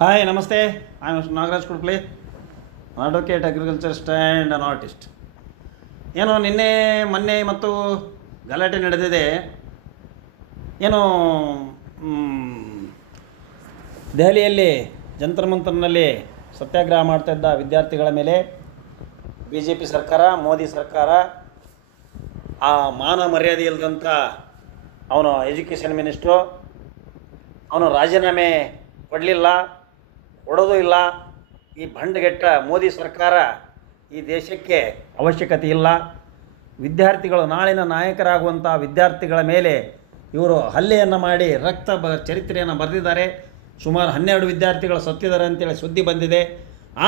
Hi ನಮಸ್ತೆ. I am Nagaraj Kudpli, advocate, agriculturist and an artist. ಏನೋ ನಿನ್ನೆ ಮೊನ್ನೆ ಮತ್ತು ಗಲಾಟೆ ನಡೆದಿದೆ. ಏನು ದೆಹಲಿಯಲ್ಲಿ ಜಂತರ್ ಮಂತರ್ನಲ್ಲಿ ಸತ್ಯಾಗ್ರಹ ಮಾಡ್ತಾಯಿದ್ದ ವಿದ್ಯಾರ್ಥಿಗಳ ಮೇಲೆ ಬಿ ಜೆ ಪಿ ಸರ್ಕಾರ, ಮೋದಿ ಸರ್ಕಾರ ಆ ಮಾನ ಮರ್ಯಾದೆ ಇಲ್ಲದಂಥ ಅವನು ಎಜುಕೇಷನ್ ಮಿನಿಸ್ಟ್ರು ಅವನು ರಾಜೀನಾಮೆ ಕೊಡಲಿಲ್ಲ, ಕೊಡೋದು ಇಲ್ಲ. ಈ ಭಂಡಗೆಟ್ಟ ಮೋದಿ ಸರ್ಕಾರ ಈ ದೇಶಕ್ಕೆ ಅವಶ್ಯಕತೆ ಇಲ್ಲ. ವಿದ್ಯಾರ್ಥಿಗಳು ನಾಳಿನ ನಾಯಕರಾಗುವಂಥ ವಿದ್ಯಾರ್ಥಿಗಳ ಮೇಲೆ ಇವರು ಹಲ್ಲೆಯನ್ನು ಮಾಡಿ ಚರಿತ್ರೆಯನ್ನು ಬರೆದಿದ್ದಾರೆ. ಸುಮಾರು 12 ವಿದ್ಯಾರ್ಥಿಗಳು ಸತ್ತಿದ್ದಾರೆ ಅಂತೇಳಿ ಸುದ್ದಿ ಬಂದಿದೆ.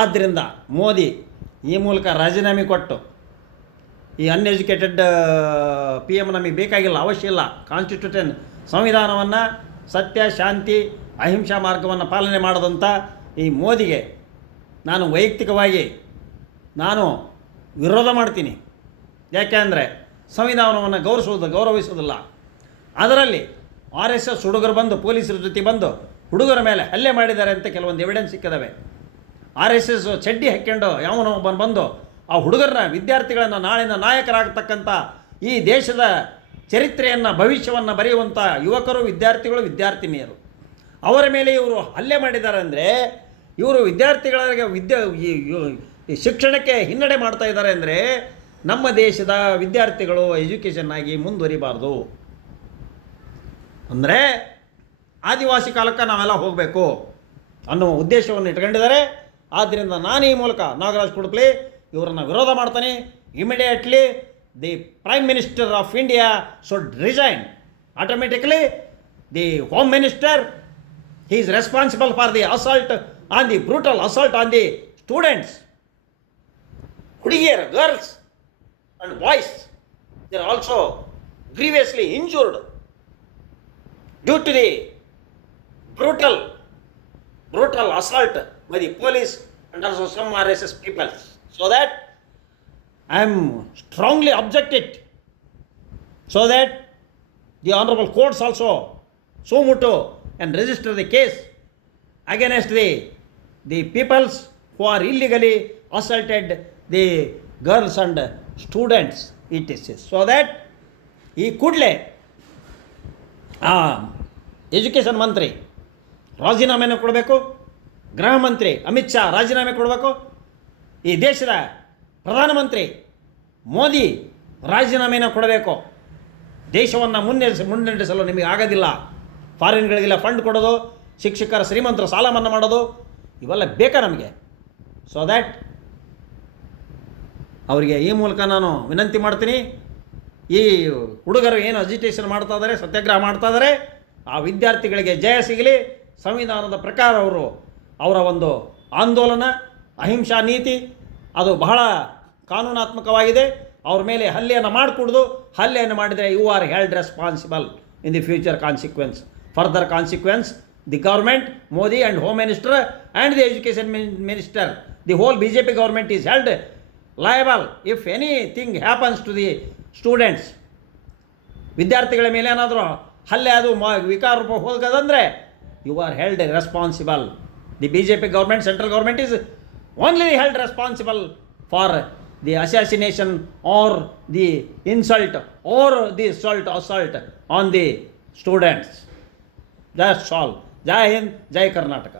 ಆದ್ದರಿಂದ ಮೋದಿ ಈ ಮೂಲಕ ರಾಜೀನಾಮೆ ಕೊಟ್ಟು ಈ ಅನ್ಎಜುಕೇಟೆಡ್ ಪಿ ಎಮ್ ನಮಗೆ ಬೇಕಾಗಿಲ್ಲ, ಅವಶ್ಯ ಇಲ್ಲ. ಕಾನ್ಸ್ಟಿಟ್ಯೂಷನ್ ಸಂವಿಧಾನವನ್ನು ಸತ್ಯ, ಶಾಂತಿ, ಅಹಿಂಸಾ ಮಾರ್ಗವನ್ನು ಪಾಲನೆ ಮಾಡೋದಂಥ ಈ ಮೋದಿಗೆ ನಾನು ವೈಯಕ್ತಿಕವಾಗಿ ವಿರೋಧ ಮಾಡ್ತೀನಿ. ಯಾಕೆ ಅಂದರೆ ಸಂವಿಧಾನವನ್ನು ಗೌರವಿಸೋದಿಲ್ಲ. ಅದರಲ್ಲಿ RSS ಹುಡುಗರು ಬಂದು ಪೊಲೀಸರ ಜೊತೆ ಬಂದು ಹುಡುಗರ ಮೇಲೆ ಹಲ್ಲೆ ಮಾಡಿದ್ದಾರೆ ಅಂತ ಕೆಲವೊಂದು ಎವಿಡೆನ್ಸ್ ಸಿಕ್ಕಿದ್ದಾವೆ. RSS ಚಡ್ಡಿ ಹಾಕ್ಕೊಂಡು ಯಾವನೋ ಒಬ್ಬನು ಬಂದು ಆ ಹುಡುಗರನ್ನ, ವಿದ್ಯಾರ್ಥಿಗಳನ್ನು ನಾಳಿನ ನಾಯಕರಾಗತಕ್ಕಂಥ ಈ ದೇಶದ ಚರಿತ್ರೆಯನ್ನು, ಭವಿಷ್ಯವನ್ನು ಬರೆಯುವಂಥ ಯುವಕರು, ವಿದ್ಯಾರ್ಥಿಗಳು, ವಿದ್ಯಾರ್ಥಿನಿಯರು ಅವರ ಮೇಲೆ ಇವರು ಹಲ್ಲೆ ಮಾಡಿದ್ದಾರೆ. ಅಂದರೆ ಇವರು ವಿದ್ಯಾರ್ಥಿಗಳಿಗೆ ಈ ಶಿಕ್ಷಣಕ್ಕೆ ಹಿನ್ನಡೆ ಮಾಡ್ತಾ ಇದ್ದಾರೆ. ಅಂದರೆ ನಮ್ಮ ದೇಶದ ವಿದ್ಯಾರ್ಥಿಗಳು ಎಜುಕೇಷನ್ನಾಗಿ ಮುಂದುವರಿಬಾರ್ದು. ಅಂದರೆ ಆದಿವಾಸಿ ಕಾಲಕ್ಕೆ ನಾವೆಲ್ಲ ಹೋಗಬೇಕು ಅನ್ನುವ ಉದ್ದೇಶವನ್ನು ಇಟ್ಕೊಂಡಿದ್ದಾರೆ. ಆದ್ದರಿಂದ ನಾನು ಈ ಮೂಲಕ ನಾಗರಾಜ್ ಕುಡ್ಪ್ಲಿ ಇವರನ್ನು ವಿರೋಧ ಮಾಡ್ತಾನೆ. Immediately the prime minister of India should resign automatically. The home minister, he is responsible for the assault on the brutal assault on the students. Hudiger, girls and boys, they are also grievously injured due to the brutal assault by the police and also some RSS people. So that I am strongly objected, so that the honorable courts also so muto and register the case against the peoples who are illegally assaulted the girls and students, etc. So that ಈ ಕೂಡಲೇ education ಮಂತ್ರಿ ರಾಜೀನಾಮೆಯನ್ನು ಕೊಡಬೇಕು, ಗೃಹ ಮಂತ್ರಿ ಅಮಿತ್ ಶಾ ರಾಜೀನಾಮೆ ಕೊಡಬೇಕು, ಈ ದೇಶದ ಪ್ರಧಾನಮಂತ್ರಿ ಮೋದಿ ರಾಜೀನಾಮೆಯನ್ನು ಕೊಡಬೇಕು. ದೇಶವನ್ನು ಮುನ್ನಡೆಸಲು ನಿಮಗೆ ಆಗೋದಿಲ್ಲ. ಫಾರಿನ್ಗಳಿಗೆಲ್ಲ ಫಂಡ್ ಕೊಡೋದು, ಶಿಕ್ಷಕರ ಶ್ರೀಮಂತರ ಸಾಲ ಮನ್ನಾ ಮಾಡೋದು, ಇವೆಲ್ಲ ಬೇಕಾ ನಮಗೆ? ಸೊ ದ್ಯಾಟ್ ಅವರಿಗೆ ಈ ಮೂಲಕ ನಾನು ವಿನಂತಿ ಮಾಡ್ತೀನಿ. ಈ ಹುಡುಗರು ಏನು ಅಜಿಟೇಷನ್ ಮಾಡ್ತಾ ಇದ್ದಾರೆ, ಸತ್ಯಾಗ್ರಹ ಮಾಡ್ತಾ ಇದ್ದಾರೆ, ಆ ವಿದ್ಯಾರ್ಥಿಗಳಿಗೆ ಜಯ ಸಿಗಲಿ. ಸಂವಿಧಾನದ ಪ್ರಕಾರ ಅವರ ಒಂದು ಆಂದೋಲನ, ಅಹಿಂಸಾ ನೀತಿ ಅದು ಬಹಳ ಕಾನೂನಾತ್ಮಕವಾಗಿದೆ. ಅವ್ರ ಮೇಲೆ ಹಲ್ಲೆಯನ್ನು ಮಾಡಿಕೊಡ್ದು, ಹಲ್ಲೆಯನ್ನು ಮಾಡಿದರೆ you are held responsible in the future further consequence. The government, Modi and Home Minister and the Education Minister, the whole BJP government is held liable if anything happens to the students. ವಿದ್ಯಾರ್ಥಿಗಳ ಮೇಲೆ ಏನಾದರೂ ಹಲ್ಲೆ ಅದು ವಿಕಾರ ರೂಪ ಹೋಗೋದಂದರೆ you are held responsible. The BJP government, central government is only held responsible for the assassination or the insult or the assault on the students. That's all. Jai Hind, Jai Karnataka.